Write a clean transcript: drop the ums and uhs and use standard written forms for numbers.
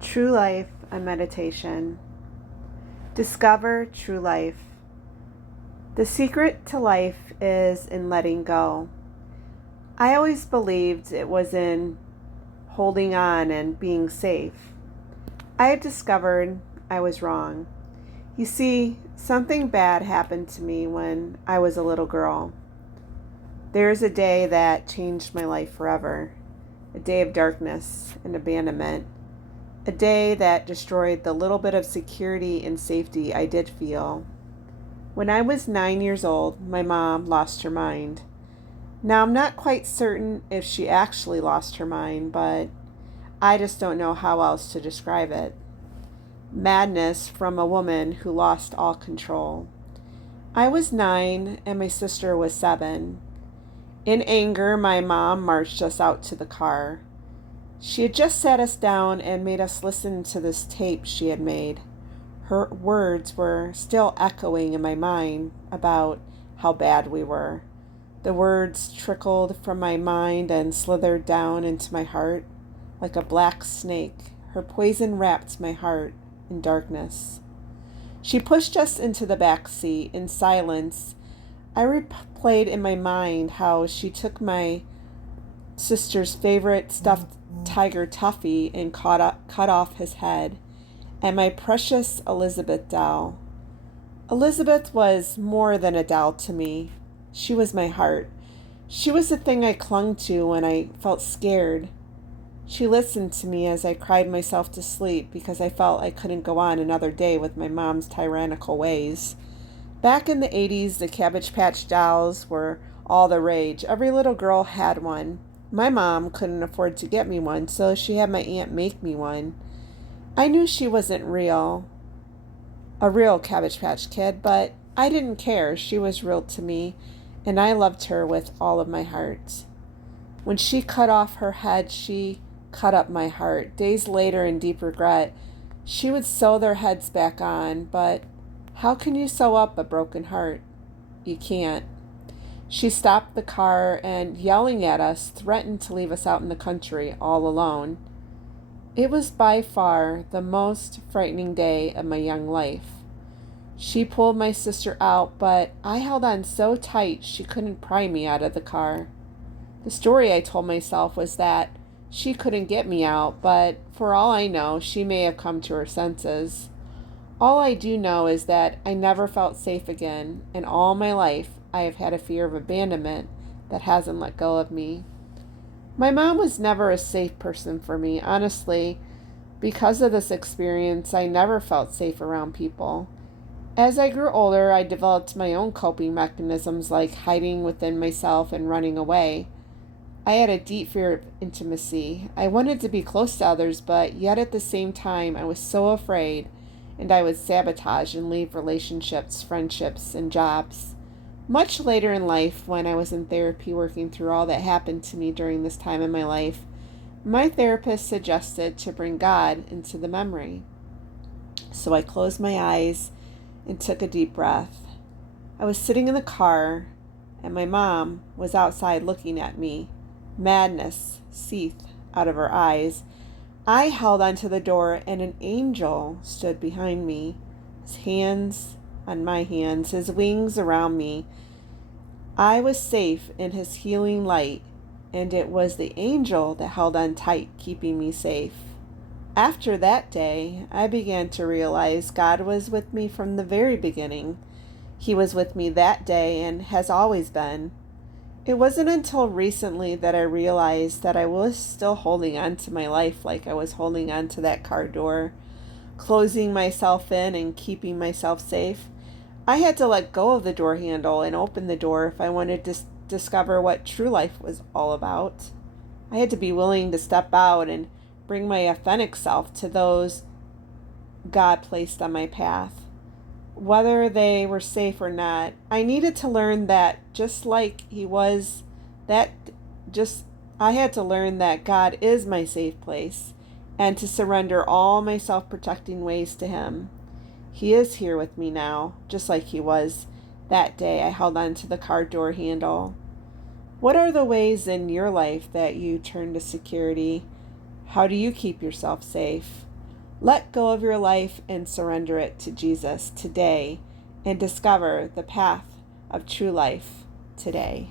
True Life, a Meditation. Discover true life. The secret to life is in letting go. I always believed it was in holding on and being safe. I have discovered I was wrong. You see, something bad happened to me when I was a little girl. There is a day that changed my life forever. A day of darkness and abandonment. A day that destroyed the little bit of security and safety I did feel. When I was 9 years old, my mom lost her mind. Now, I'm not quite certain if she actually lost her mind, but I just don't know how else to describe it. Madness from a woman who lost all control. I was 9 and my sister was 7. In anger, my mom marched us out to the car. She had just sat us down and made us listen to this tape she had made. Her words were still echoing in my mind about how bad we were. The words trickled from my mind and slithered down into my heart like a black snake. Her poison wrapped my heart in darkness. She pushed us into the back seat in silence. I replayed in my mind how she took my sister's favorite stuffed tiger Tuffy and cut off his head, and my precious Elizabeth doll. Elizabeth was more than a doll to me. She was my heart. She was the thing I clung to when I felt scared. She listened to me as I cried myself to sleep because I felt I couldn't go on another day with my mom's tyrannical ways. Back in the 80s, the Cabbage Patch dolls were all the rage. Every little girl had one. My mom couldn't afford to get me one, so she had my aunt make me one. I knew she wasn't a real Cabbage Patch Kid, but I didn't care. She was real to me, and I loved her with all of my heart. When she cut off her head, she cut up my heart. Days later, in deep regret, she would sew their heads back on, but how can you sew up a broken heart? You can't. She stopped the car and, yelling at us, threatened to leave us out in the country all alone. It was by far the most frightening day of my young life. She pulled my sister out, but I held on so tight she couldn't pry me out of the car. The story I told myself was that she couldn't get me out, but for all I know, she may have come to her senses. All I do know is that I never felt safe again, and all my life I have had a fear of abandonment that hasn't let go of me. My mom was never a safe person for me. Honestly, because of this experience, I never felt safe around people. As I grew older, I developed my own coping mechanisms like hiding within myself and running away. I had a deep fear of intimacy. I wanted to be close to others, but yet at the same time, I was so afraid, and I would sabotage and leave relationships, friendships, and jobs. Much later in life, when I was in therapy working through all that happened to me during this time in my life, my therapist suggested to bring God into the memory. So I closed my eyes and took a deep breath. I was sitting in the car, and my mom was outside looking at me. Madness seethed out of her eyes. I held onto the door, and an angel stood behind me, his hands on my hands, his wings around me. I was safe in his healing light, and it was the angel that held on tight, keeping me safe. After that day, I began to realize God was with me from the very beginning. He was with me that day and has always been. It wasn't until recently that I realized that I was still holding on to my life like I was holding on to that car door, closing myself in and keeping myself safe. I had to let go of the door handle and open the door if I wanted to discover what true life was all about. I had to be willing to step out and bring my authentic self to those God placed on my path. Whether they were safe or not, I needed to learn that that just I had to learn that God is my safe place and to surrender all my self-protecting ways to him. He is here with me now, just like he was that day I held on to the car door handle. What are the ways in your life that you turn to security? How do you keep yourself safe? Let go of your life and surrender it to Jesus today and discover the path of true life today.